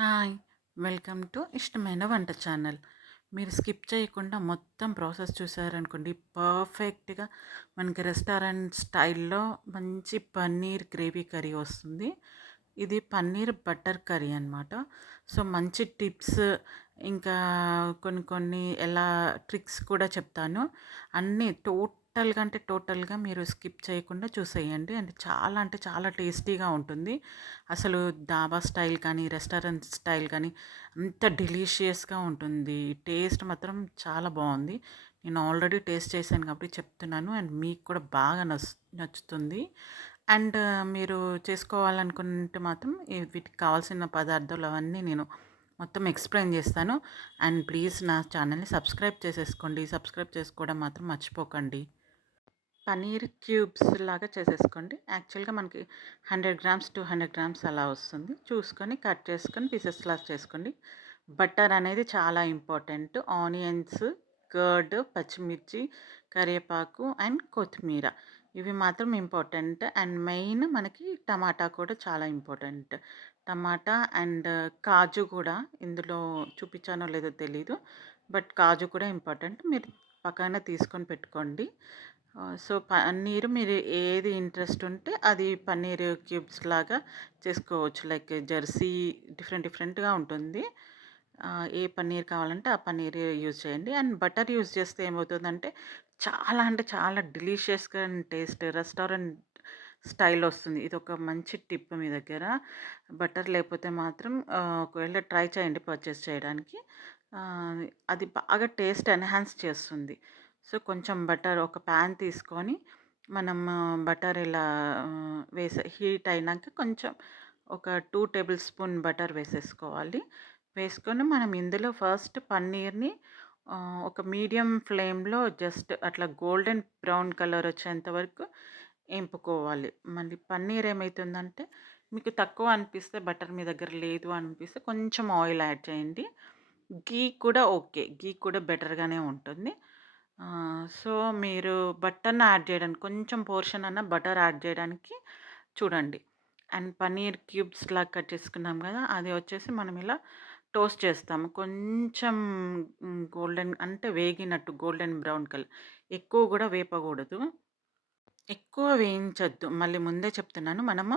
Hi! Welcome to ఇష్టమైన వంట channel. మీరు స్కిప్ చేయకుండా మొత్తం ప్రాసెస్ చూసారనుకోండి, పర్ఫెక్ట్‌గా మనకి రెస్టారెంట్ స్టైల్‌లో మంచి పన్నీర్ గ్రేవీ కర్రీ వస్తుంది. ఇది పన్నీర్ బటర్ కర్రీ అనమాట. సో, మంచి టిప్స్ ఇంకా కొన్ని కొన్ని ఎలా ట్రిక్స్ కూడా చెప్తాను. అన్నీ టోటల్‌గా మీరు స్కిప్ చేయకుండా చూసేయండి. అంటే చాలా టేస్టీగా ఉంటుంది. అసలు డాబా స్టైల్ కానీ, రెస్టారెంట్ స్టైల్ కానీ అంత డెలీషియస్‌గా ఉంటుంది. టేస్ట్ మాత్రం చాలా బావుంది. నేను ఆల్రెడీ టేస్ట్ చేశాను కాబట్టి చెప్తున్నాను. అండ్ మీకు కూడా బాగా నచ్చుతుంది. అండ్ మీరు చేసుకోవాలనుకుంటే మాత్రం వీటికి కావాల్సిన పదార్థాలు అవన్నీ నేను మొత్తం ఎక్స్‌ప్లెయిన్ చేస్తాను. అండ్ ప్లీజ్ నా ఛానల్‌ని సబ్స్క్రైబ్ చేసేసుకోండి. సబ్స్క్రైబ్ చేసుకోవడం మాత్రం మర్చిపోకండి. పన్నీర్ క్యూబ్స్ లాగా చేసేసుకోండి. యాక్చువల్‌గా మనకి 100 గ్రామ్స్, 200 గ్రామ్స్ అలా వస్తుంది. చూసుకొని కట్ చేసుకొని పీసెస్‌లాగా చేసుకోండి. బటర్ అనేది చాలా ఇంపార్టెంట్. ఆనియన్స్, కర్డ్, పచ్చిమిర్చి, కరివేపాకు అండ్ కొత్తిమీర. ఇవి మాత్రం ఇంపార్టెంట్. అండ్ మెయిన్ మనకి టమాటా కూడా చాలా ఇంపార్టెంట్. టమాటా అండ్ కాజు కూడా ఇందులో చూపించానో లేదో తెలీదు. బట్ కాజు కూడా ఇంపార్టెంట్. మీరు పక్కన తీసుకొని పెట్టుకోండి. సో, పన్నీరు మీరు ఏది ఇంట్రెస్ట్ ఉంటే అది పన్నీర్ క్యూబ్స్ లాగా చేసుకోవచ్చు. లైక్ జెర్సీ డిఫరెంట్‌గా ఉంటుంది. ఏ పన్నీర్ కావాలంటే ఆ పన్నీర్ యూజ్ చేయండి. అండ్ బటర్ యూజ్ చేస్తే ఏమవుతుందంటే అంటే చాలా డెలీషియస్‌గా టేస్ట్ రెస్టారెంట్ స్టైల్ వస్తుంది. ఇదొక మంచి టిప్ మీ దగ్గర. బటర్ లేకపోతే మాత్రం ఒకవేళ ట్రై చేయండి పర్చేస్ చేయడానికి. ఆహ్, అది బాగా టేస్ట్ ఎన్హాన్స్ చేస్తుంది. సో, కొంచెం బటర్ ఒక పాన్ తీసుకొని మనం బటర్ ఇలా హీట్ అయినాక కొంచెం ఒక 2 టేబుల్ స్పూన్ బటర్ వేసేసుకోవాలి. వేసుకొని మనం ఇందులో ఫస్ట్ పన్నీర్‌ని ఒక మీడియం ఫ్లేమ్‌లో జస్ట్ అట్లా గోల్డెన్ బ్రౌన్ కలర్ వచ్చేంత వరకు ఏంపుకోవాలి. మళ్ళీ పన్నీర్ ఏమైతుందంటే మీకు తక్కువ అనిపిస్తే బటర్ మీ దగ్గర లేదు అనిపిస్తే కొంచెం ఆయిల్ యాడ్ చేయండి. ఘీ కూడా ఓకే. ఘీ కూడా బెటర్‌గానే ఉంటుంది. సో, మీరు బటర్‌ని యాడ్ చేయడానికి కొంచెం పోర్షన్ అన్నా బటర్ యాడ్ చేయడానికి చూడండి. అండ్ పన్నీర్ క్యూబ్స్‌లాగా కట్ చేసుకున్నాం గదా! అది వచ్చేసి మనం ఇలా టోస్ట్ చేస్తాము. కొంచెం గోల్డెన్ అంటే వేగినట్టు గోల్డెన్ బ్రౌన్ కలర్. ఎక్కువ గూడా వేపగూడదు. ఎక్కువ వేయించొద్దు. మళ్ళీ ముందే చెప్తున్నాను. మనము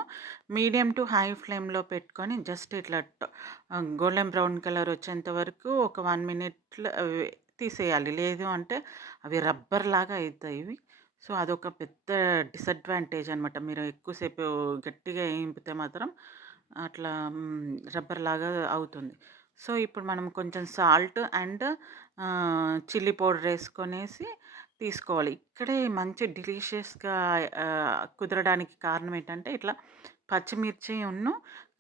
మీడియం టు హై ఫ్లేమ్‌లో పెట్టుకొని జస్ట్ ఇట్లా గోల్డెన్ బ్రౌన్ కలర్ వచ్చేంత వరకు ఒక 1 మినిట్‌లో తీసేయాలి. లేదు అంటే అవి రబ్బర్‌లాగా అయితాయి ఇవి. సో, అదొక పెద్ద డిసడ్వాంటేజ్ అనమాట. మీరు ఎక్కువసేపు గట్టిగా ఏంపితే మాత్రం అట్లా రబ్బర్‌లాగా అవుతుంది. సో, ఇప్పుడు మనం కొంచెం సాల్ట్ అండ్ చిల్లీ పౌడర్ ఏసుకొనేసి తీసుకోవాలి. ఇక్కడే మంచి డెలీషియస్‌గా కుదరడానికి కారణం ఏంటంటే, ఇట్లా పచ్చిమిర్చి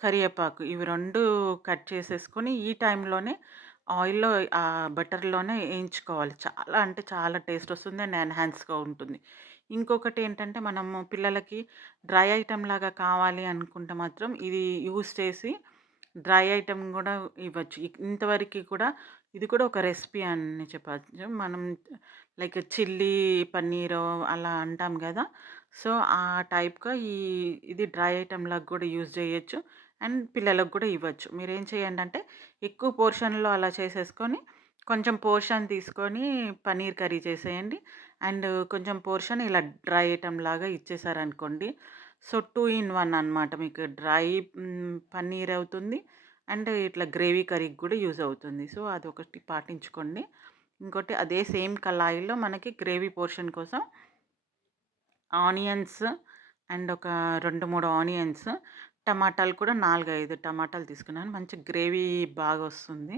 కరివేపాకు ఇవి 2 కట్ చేసేసుకొని, ఈ టైంలోనే ఆయిల్‌లో బటర్‌లోనే ఏయించుకోవాలి. చాలా అంటే చాలా టేస్ట్ వస్తుంది అండ్ ఎన్హాన్స్‌గా ఉంటుంది. ఇంకొకటేంటంటే, మనము పిల్లలకి డ్రై ఐటెమ్‌లాగా కావాలి అనుకుంటే మాత్రం ఇది యూజ్ చేసి డ్రై ఐటెమ్ గూడా ఇవ్వచ్చు. ఇంతవరకి కూడా ఇది కూడా ఒక రెసిపీ అని చెప్పచ్చు. మనం లైక్ చిల్లీ పన్నీరు అలా అంటాం గదా! సో, ఆ టైప్‌గా ఇది డ్రై ఐటెమ్‌లాగా గూడా యూజ్ జేయొచ్చు. అండ్ పిల్లలకు గూడా ఇవ్వచ్చు. మీరేం చేయండంటే, ఎక్కువ పోర్షన్‌లో అలా చేసేసుకొని, కొంచెం పోర్షన్ తీసుకొని పన్నీర్ కర్రీ చేసేయండి. అండ్ కొంచెం పోర్షన్ ఇలా డ్రై ఐటెమ్‌లాగా ఇచ్చేసారనుకోండి. సో, 2 ఇన్ 1 అనమాట. మీకు డ్రై పన్నీర్ అవుతుంది. అండ్ ఇట్లా గ్రేవీ కర్రీకి గూడా యూజ్ అవుతుంది. సో, అదొకటి పాటించుకోండి. ఇంకోటి అదే సేమ్ కళాయిలో మనకి గ్రేవీ పోర్షన్ కోసం ఆనియన్స్ అండ్ ఒక 2, 3 ఆనియన్స్, టమాటాలు కూడా 4, 5 టమాటాలు తీసుకున్నాను. మంచి గ్రేవీ బాగొస్తుంది.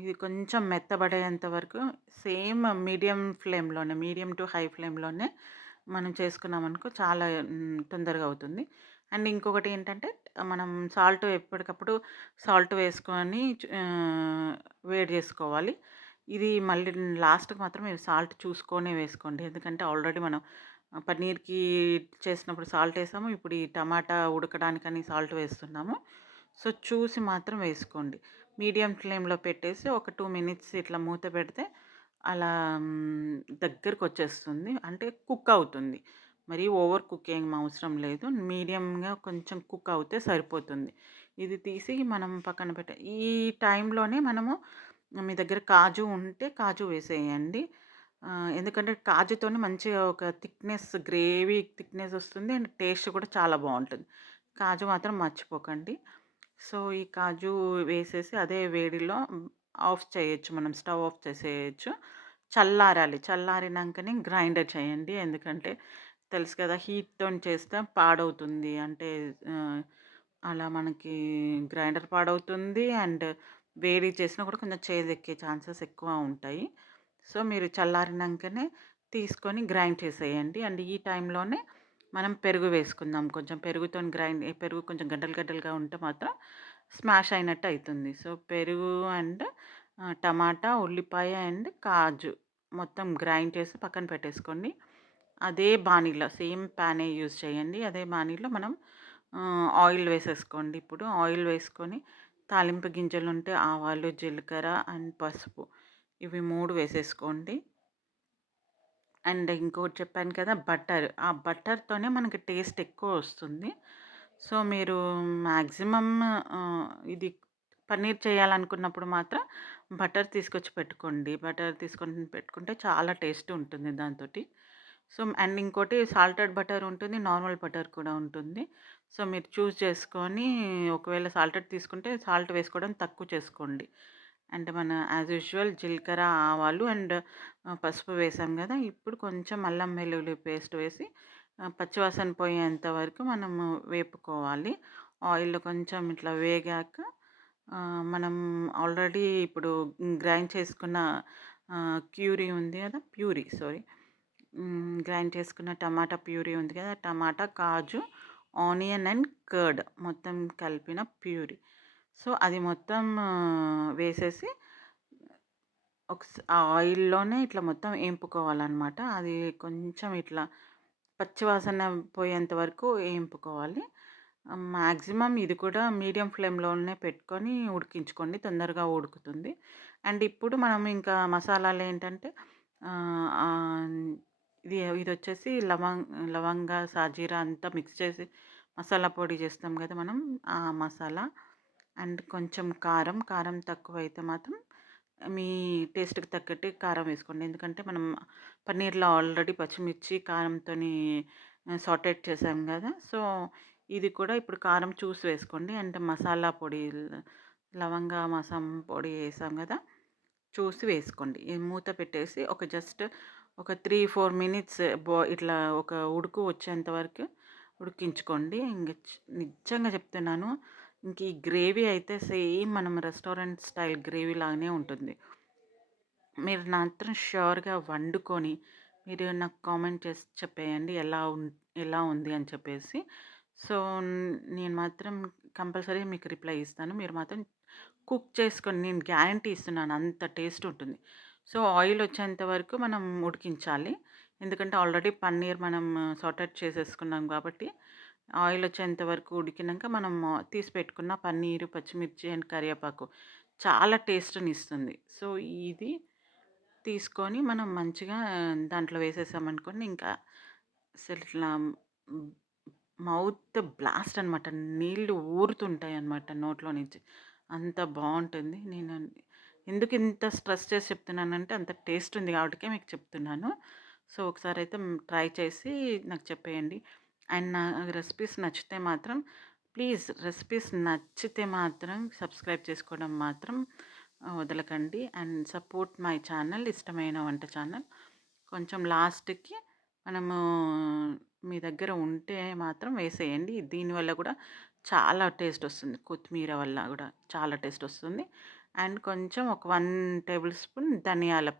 ఇది కొంచెం మెత్తబడేంత వరకు సేమ్ మీడియం టు హై ఫ్లేమ్‌లోనే మనం చేసుకున్నామనుకో చాలా తొందరగా అవుతుంది. అండ్ ఇంకొకటి ఏంటంటే మనం ఎప్పటికప్పుడు సాల్ట్ వేసుకొని వేడి చేసుకోవాలి. ఇది మళ్ళీ లాస్ట్‌కి మాత్రం మీరు సాల్ట్ చూసుకొనే వేసుకోండి. ఎందుకంటే ఆల్రెడీ మనం పన్నీర్‌కి చేసినప్పుడు సాల్ట్ ఏసాము. ఇప్పుడు ఈ టమాటా ఉడకడానికని సాల్ట్ వేస్తున్నాము. సో, చూసి మాత్రం వేసుకోండి. మీడియం ఫ్లేమ్‌లో పెట్టేసి ఒక 2 మినిట్స్ ఇట్లా మూత పెడితే అలా దగ్గరకొచ్చేస్తుంది. అంటే కుక్ అవుతుంది. మరీ ఓవర్ కుక్ ఏం అవసరం లేదు. మీడియంగా కొంచెం కుక్ అవుతే సరిపోతుంది. ఇది తీసి మనం పక్కన ఈ టైంలోనే మనము మీ దగ్గర కాజు ఉంటే కాజు వేసేయండి. ఎందుకంటే కాజుతోని మంచిగా ఒక గ్రేవీ థిక్‌నెస్ వస్తుంది. అండ్ టేస్ట్ కూడా చాలా బావుంటుంది. కాజు మాత్రం మర్చిపోకండి. సో, ఈ కాజు వేసేసి అదే వేడిలో ఆఫ్ చేయొచ్చు. మనం స్టవ్ ఆఫ్ చేసేయొచ్చు. చల్లారాలి. చల్లారినంకనే గ్రైండర్ చేయండి. ఎందుకంటే తెలుసు కదా! హీట్‌తోని చేస్తే పాడవుతుంది. అంటే ఆహ్, అలా మనకి గ్రైండర్ పాడవుతుంది. అండ్ వేడి చేసినా కూడా కొంచెం చేదెక్కే ఛాన్సెస్ ఎక్కువ ఉంటాయి. సో, మీరు చల్లారినంకనే తీసుకొని గ్రైండ్ చేసేయండి. అండ్ ఈ టైంలోనే మనం పెరుగు వేసుకుందాం. కొంచెం పెరుగు కొంచెం గడ్డలు గడ్డలుగా ఉంటే మాత్రం స్మాష్ అయినట్టు అయితుంది. సో, పెరుగు అండ్ టమాటా, ఉల్లిపాయ అండ్ కాజు మొత్తం గ్రైండ్ చేసి పక్కన పెట్టేసుకోండి. అదే బాణీలో సేమ్ ప్యానే యూజ్ చేయండి. అదే బాణీలో మనం ఆయిల్ వేసేసుకోండి. ఇప్పుడు ఆయిల్ వేసుకొని తాలింపు గింజలుంటే ఆవాలు, జీలకర్ర అండ్ పసుపు ఇవి 3 వేసేసుకోండి. అండ్ ఇంకోటి చెప్పాను కదా! బటర్. ఆ బటర్‌తోనే మనకి టేస్ట్ ఎక్కువొస్తుంది. సో, మీరు మాక్సిమం ఇది పన్నీర్ చేయాలనుకున్నప్పుడు మాత్రం బటర్ తీసుకొచ్చి పెట్టుకోండి. బటర్ తీసుకొని పెట్టుకుంటే చాలా టేస్ట్ ఉంటుంది దాంతోటి. సో, అండ్ ఇంకోటి సాల్టెడ్ బటర్ ఉంటుంది. నార్మల్ బటర్ కూడా ఉంటుంది. సో, మీరు చూజ్ చేసుకొని ఒకవేళ సాల్టెడ్ తీసుకుంటే సాల్ట్ వేసుకోవడం తక్కువ చేసుకోండి. అంటే మన యాజ్ యూజువల్ జీలకర్ర, ఆవాలు అండ్ పసుపు వేసాం గదా! ఇప్పుడు కొంచెం అల్లం వెల్లుల్లి పేస్ట్ వేసి పచ్చివాసన పోయేంత వరకు మనము వేపుకోవాలి. ఆయిల్‌లో కొంచెం ఇట్లా వేగాక మనం ఆల్రెడీ ఇప్పుడు గ్రైండ్ చేసుకున్న క్యూరీ ఉంది గదా! సారీ. గ్రైండ్ చేసుకున్న టమాటా ప్యూరీ ఉంది కదా! టమాటా, కాజు, ఆనియన్ అండ్ కర్డ్ మొత్తం కలిపిన ప్యూరీ. సో, అది మొత్తం వేసేసి ఆ ఆయిల్‌లోనే ఇట్లా మొత్తం ఏంపుకోవాలనమాట. అది కొంచెం ఇట్లా పచ్చివాసన పోయేంత వరకు ఏంపుకోవాలి. మాక్సిమం ఇది కూడా మీడియం ఫ్లేమ్‌లోనే పెట్టుకొని ఉడికించుకోండి. తొందరగా ఉడుకుతుంది. అండ్ ఇప్పుడు మనం ఇంకా మసాలాలేంటంటే ఆహ్, ఆహ్, ఇదొచ్చేసి లవంగా, సాజీరా అంతా మిక్స్ చేసి మసాలా పొడి చేస్తాం కదా మనం. ఆ మసాలా అండ్ కొంచెం కారం. కారం తక్కువైతే మాత్రం మీ టేస్ట్‌కి తగ్గట్టు కారం వేసుకోండి. ఎందుకంటే మనం పన్నీర్‌లో ఆల్రెడీ పచ్చిమిర్చి, కారంతోని సాటేట్ చేసాం గదా! సో, ఇది కూడా ఇప్పుడు కారం చూసి వేసుకోండి. అంటే మసాలా పొడి లవంగా పొడి ఏసాం గదా! చూసి వేసుకోండి. ఈ మూత పెట్టేసి ఒక 3, 4 మినిట్స్ ఇట్లా ఒక ఉడుకు వచ్చేంత వరకు ఉడికించుకోండి. నిజంగా చెప్తున్నాను. ఇంక ఈ గ్రేవీ అయితే సేమ్ మనం రెస్టారెంట్ స్టైల్ గ్రేవీ లాగానే ఉంటుంది. మీరు మాత్రం ష్యూర్‌గా వండుకొని, మీరు నాకు కామెంట్ చేసి చెప్పేయండి ఎలా ఉంది అని చెప్పేసి. సో, నేను మాత్రం కంపల్సరీ మీకు రిప్లై ఇస్తాను. మీరు మాత్రం కుక్ చేసుకొని నేను గ్యారంటీ ఇస్తున్నాను అంత టేస్ట్ ఉంటుంది. సో, ఆయిల్ వచ్చేంత వరకు మనం ఉడికించాలి. ఎందుకంటే ఆల్రెడీ పన్నీర్ మనం సాటెడ్ చేసేసుకున్నాం కాబట్టి, ఆయిల్ వచ్చేంత వరకు ఉడికినంక మనం తీసి పెట్టుకున్న పన్నీరు, పచ్చిమిర్చి అండ్ కరివేపాకు చాలా టేస్ట్‌నిస్తుంది. సో, ఇది తీసుకొని మనం మంచిగా దాంట్లో వేసేసామనుకోండి ఇంకా అసలిట్లా హ్మ్, మౌత్ బ్లాస్ట్ అనమాట. నీళ్ళు ఊరుతుంటాయన్నమాట నోట్లో నుంచి. అంత బావుంటుంది. నేను ఎందుకింత స్ట్రెస్ చేసి చెప్తున్నానంటే అంత టేస్ట్ ఉంది కాబట్టికే మీకు చెప్తున్నాను. సో, ఒకసారయితే ట్రై చేసి నాకు చెప్పేయండి. అండ్ నా రెసిపీస్ నచ్చితే మాత్రం రెసిపీస్ నచ్చితే మాత్రం సబ్స్క్రైబ్ చేసుకోవడం మాత్రం వదలకండి. అండ్ సపోర్ట్ మై ఛానల్ ఇష్టమైన వంట ఛానల్. కొంచెం లాస్ట్‌కి మనము మీ దగ్గర ఉంటే మాత్రం వేసేయండి. దీనివల్ల గూడా చాలా టేస్టొస్తుంది. కొత్తిమీర వల్ల గూడా చాలా టేస్టొస్తుంది. అండ్ కొంచెం ఒక 1 టేబుల్ స్పూన్ ధనియాల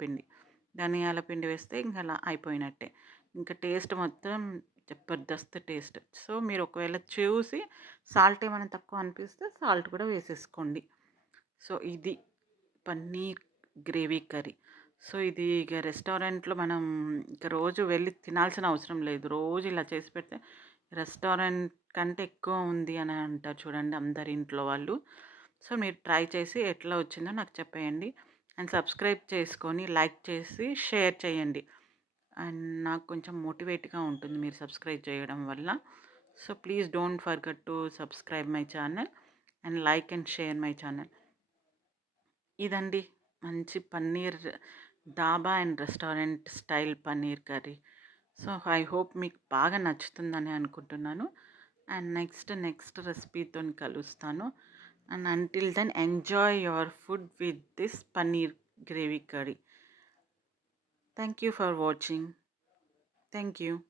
పిండి వేస్తే ఇంక అలా అయిపోయినట్టే. ఇంక టేస్ట్ మొత్తం జబర్దస్త్ టేస్ట్. సో, మీరు ఒకవేళ చూసి సాల్ట్ ఏమైనా తక్కువ అనిపిస్తే సాల్ట్ కూడా వేసేసుకోండి. సో, ఇది పన్నీర్ గ్రేవీ కర్రీ. సో, ఇది ఇక రెస్టారెంట్‌లో మనం ఇక రోజు వెళ్లి తినాల్సిన అవసరం లేదు. రోజు ఇలా చేసి పెడితే రెస్టారెంట్ కంటే ఎక్కువ ఉంది అని అంటారు చూడండి అందరి ఇంట్లో వాళ్ళు. సో, మీరు ట్రై చేసి ఎట్లా వచ్చిందో నాకు చెప్పేయండి. అండ్ సబ్స్క్రైబ్ చేసుకొని, లైక్ చేసి, షేర్ చేయండి. అండ్ నాకు కొంచెం మోటివేట్‌గా ఉంటుంది మీరు సబ్స్క్రైబ్ చేయడం వల్ల. So, please don't forget to subscribe my channel. And like and share my channel. ఇదండి మంచి paneer dhaba and restaurant style paneer curry. So I hope మీకు బాగా నచ్చుతుందని అనుకుంటున్నాను. అండ్ నెక్స్ట్ రెసిపీతోని కలుస్తాను. And until then enjoy your food with this paneer gravy curry. Thank you for watching. Thank you.